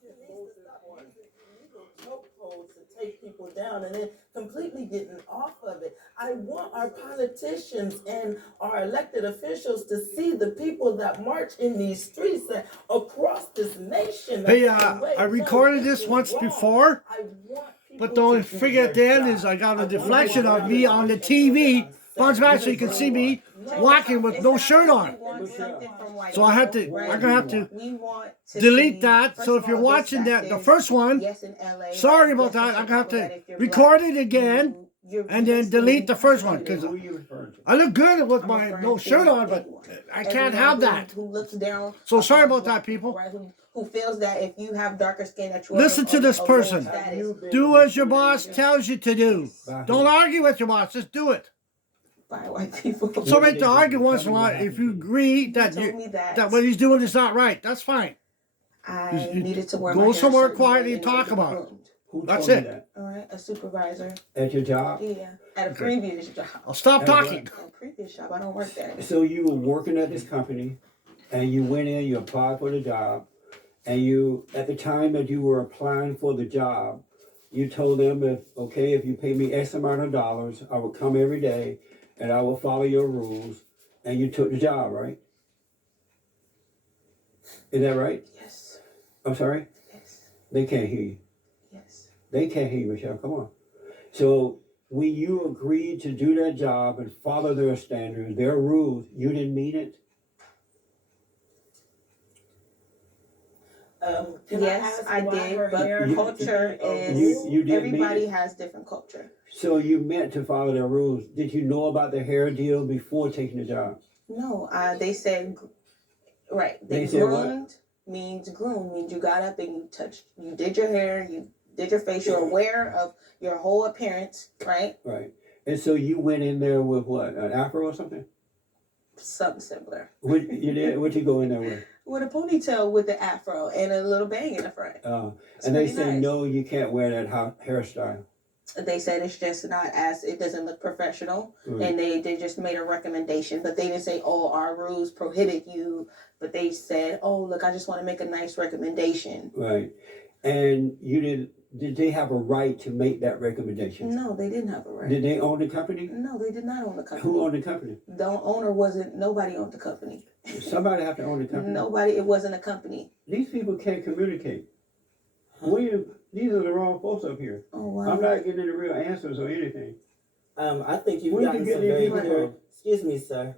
To take people down and then completely getting off of it. I want our politicians and our elected officials to see the people that march in these streets that across this nation. Hey, I recorded this once before, but the only figure at the end is I got a deflection of me on the TV. Bounce back so you can see me walking with no shirt on. So I'm gonna have to delete that. So if you're watching that, the first one, sorry about that. I'm gonna have to record it again and then delete the first one because I look good with my no shirt on, but I can't have that. So sorry about that, people. Who feels that if you have darker skin that you listen to this person. Do as your boss tells you to do. Don't argue with your boss. Just do it. By white people. So make to argue once in a while if you agree that what he's doing is not right. That's fine. I needed to wear go somewhere quietly and talk about it. That's it. That? All right, a supervisor. At your job? Yeah, at a previous job. I'll stop talking. At a previous job, I don't work there. So you were working at this company, and you went in, you applied for the job, and you, at the time that you were applying for the job, you told them, if you pay me X amount of dollars, I will come every day, and I will follow your rules, and you took the job, right? Is that right? Yes. I'm sorry? Yes. They can't hear you. Yes. They can't hear you, Michelle. Come on. So when you agreed to do that job and follow their standards, their rules, you didn't mean it? Yes, I did, but culture is, everybody has different culture. So you meant to follow their rules. Did you know about the hair deal before taking the job? No, they said, right, they said groomed means you got up and you did your hair, you did your face, you're aware of your whole appearance, right? Right. And so you went in there with what, an afro or something? Something similar. What you go in there with? With a ponytail with the afro and a little bang in the front. And they said, nice. No, you can't wear that hairstyle. They said it's just not it doesn't look professional. And they just made a recommendation, but they didn't say, oh, our rules prohibit you. But they said, oh, look, I just want to make a nice recommendation. Right. And did they have a right to make that recommendation? No, they didn't have a right. Did they own the company? No, they did not own the company. Who owned the company? The owner nobody owned the company. Somebody have to own the company. Nobody, it wasn't a company. These people can't communicate. These are the wrong folks up here. Oh, wow. I'm not getting any real answers or anything. I think you've gotten some very clear. Excuse me, sir.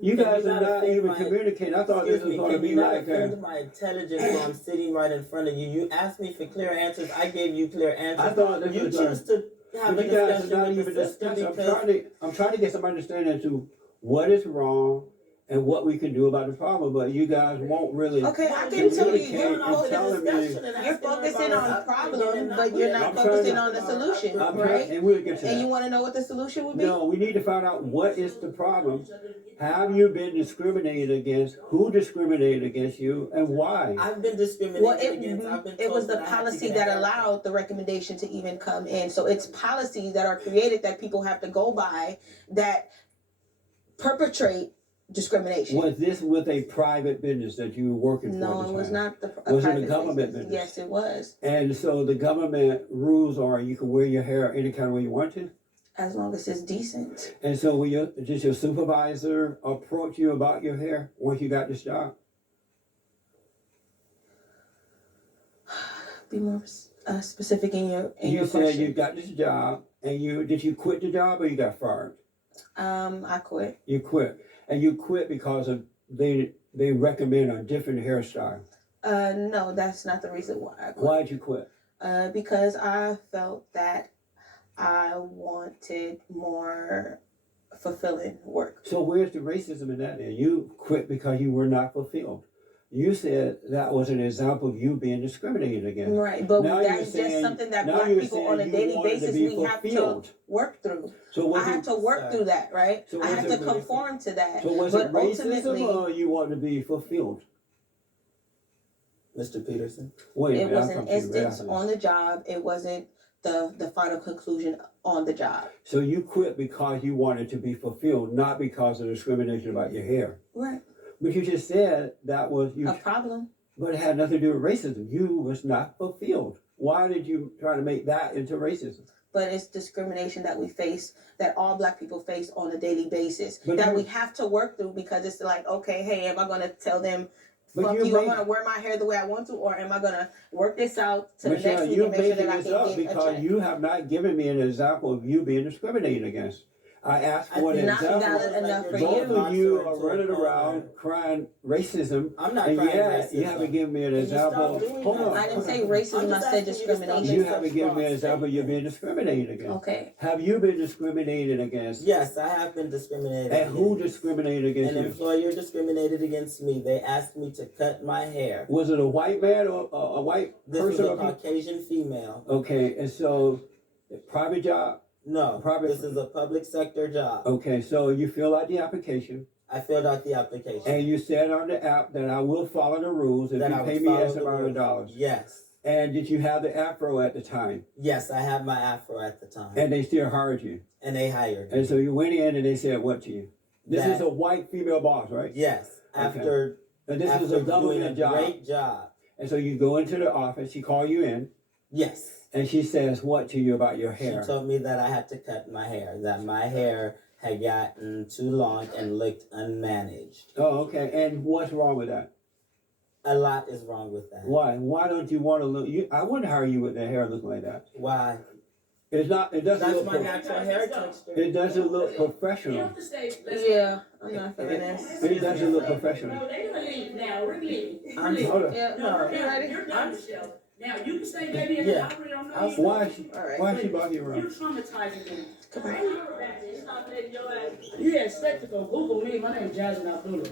You guys are not even communicating. I thought this was going to be like my intelligence while I'm sitting right in front of you. You asked me for clear answers. I gave you clear answers. I thought this you was choose to have a discussion with the system. I'm trying to get some understanding as to what is wrong and what we can do about the problem, but you guys won't really. Okay, I can tell you, you're focusing on the problem, but you're not focusing on the solution, right? And we'll get to that. And you want to know what the solution would be? No, we need to find out what is the problem. Have you been discriminated against? Who discriminated against you, and why? I've been discriminated against. It was the policy that allowed the recommendation to even come in. So it's policies that are created that people have to go by that perpetrate discrimination. Was this with a private business that you were working for? No, it was not. Was it a government business? Yes, it was. And so the government rules are you can wear your hair any kind of way you want to? As long as it's decent. And so did your supervisor approach you about your hair once you got this job? Be more specific in your question. You said you got this job, and did you quit the job or you got fired? I quit. You quit. And you quit because they recommend a different hairstyle. No, that's not the reason why I quit. Why'd you quit? Because I felt that I wanted more fulfilling work. So where's the racism in that then? You quit because you were not fulfilled. You said that was an example of you being discriminated against. Right, but that's just something that Black people on a daily basis we have to work through. So I had to work through that, right? So I had to conform to that. So was it racism or you wanted to be fulfilled? Mr. Peterson? Wait a minute, it was an instance on the job. It wasn't the final conclusion on the job. So you quit because you wanted to be fulfilled, not because of discrimination about your hair. Right. But you just said that was a problem. But it had nothing to do with racism. You was not fulfilled. Why did you try to make that into racism? But it's discrimination that we face, that all Black people face on a daily basis, But that you- we have to work through, because it's like, okay, hey, am I gonna tell them, But fuck you you, I'm made- gonna wear my hair the way I want to, or am I gonna work this out to the Michelle, next week you're and make sure making that I this can up get a because check? you have not given me an example of you being discriminated against. I asked for an Not example. valid enough for Both you. of you are running around crying racism, I'm not and crying yet racism. you haven't given me an Can you stop example. doing Hold that? on. I didn't say I'm racism, I just said asking you to stop discrimination. You making haven't such given me an broad example you're being statements. discriminated against. Okay. Have you been discriminated against? Yes, I have been discriminated And who against. discriminated against An you? employer discriminated against me. They asked me to cut my hair. Was it a white man or a white This was person? a Caucasian female. Okay, and so private job. No, Private- this is a public sector job. Okay, so you fill out the application I filled out the application. and you said on the app that I will follow the rules if That you I pay would me follow X the amount of rules. dollars. Yes. And did you have the afro at the time? Yes, I had my afro at the time. And they still hired you. And they hired me. And so you went in and they said what to you? This That- is a white female boss, right? Yes. After And this after is a doing a government job. great job. And so you go into the office, she call you in, Yes. and she says what to you about your She hair? told me that I had to cut my hair, that my hair had gotten too long and looked unmanaged. Oh, okay. And what's wrong with that? A lot is wrong with that. Why? Why don't you want to look? I wouldn't hire you with the hair looking like that. Why? It's not. It doesn't That's look. my natural hair texture. It doesn't look professional. Yeah, I'm not feeling this. It doesn't look professional. No, they're gonna leave now. We're leaving. I'm- Hold on. Yeah, No. you ready? You're done, Michelle. Now, you can stay, baby, and Yeah. I really don't know I'll- you. Why? Is she, All right. why is she bothering you You're around? traumatizing me. Stop letting your ass. Yeah, spectacle. Google me. My name's Jasmine Abdullah.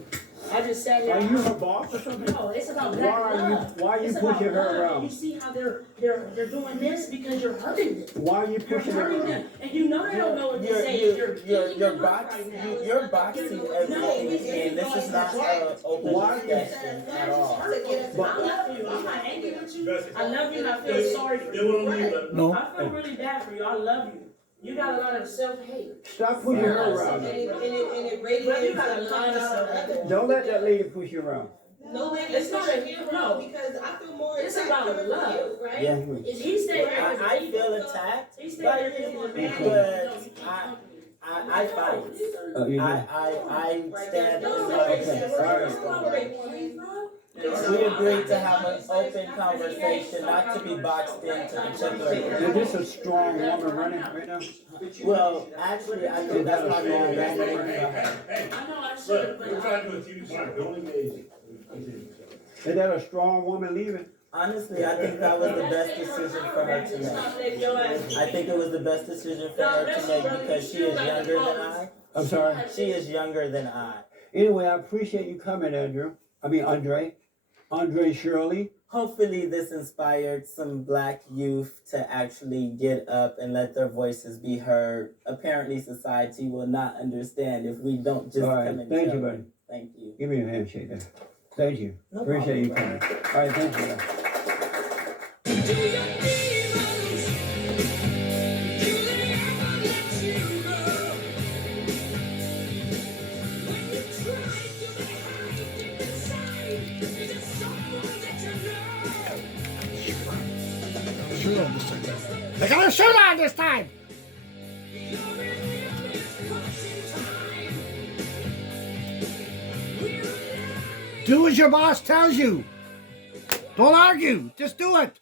I just sat here. Are you her boss or something? No, it's about Why black are you- love. why are you It's pushing about her love. around? You see how they're doing this because you're hurting them. Why are you You're pushing her hurting around? them, and you know they don't know what to say. You're You're beating them up boxing. right now. You're boxing everything, and this is not an open Why? discussion at all. I love you. I'm not angry with you. I love you and I feel sorry for you. No. I feel really bad for you. I love you. You got a lot of self-hate. Stop pushing her And around. it Brother, you radiates got a from lot of out self-hate. Don't let that lady push you around. No lady It's not a- pushing you no. around because I feel more It's attacked about coming from love. you, right? Yeah. If he stayed there as a I leader, feel attacked he stayed by there as a you, man, but no, you keep I company. fight. You do. I stand No, in no, my it's- defense. it's- We agreed to have an open conversation, not to be boxed into particular. Is this a strong woman running right now? Well, actually, I think that's my wrong woman. I know I should, but Is that a strong woman leaving? Honestly, I think that was the best decision for her to make. stop letting your ass. I think it was the best decision for her to make because she is younger than I. I'm sorry. She is younger than I. Anyway, I appreciate you coming, Andrew. Andre Shirley. Hopefully, this inspired some black youth to actually get up and let their voices be heard. Apparently, society will not understand if we don't just All right. come and Thank show you, them. buddy. Thank you. Give me a handshake there. Thank you. No Appreciate you problem, coming. All right, thank you. I got a shirt on this time. Do as your boss tells you. Don't argue. Just do it.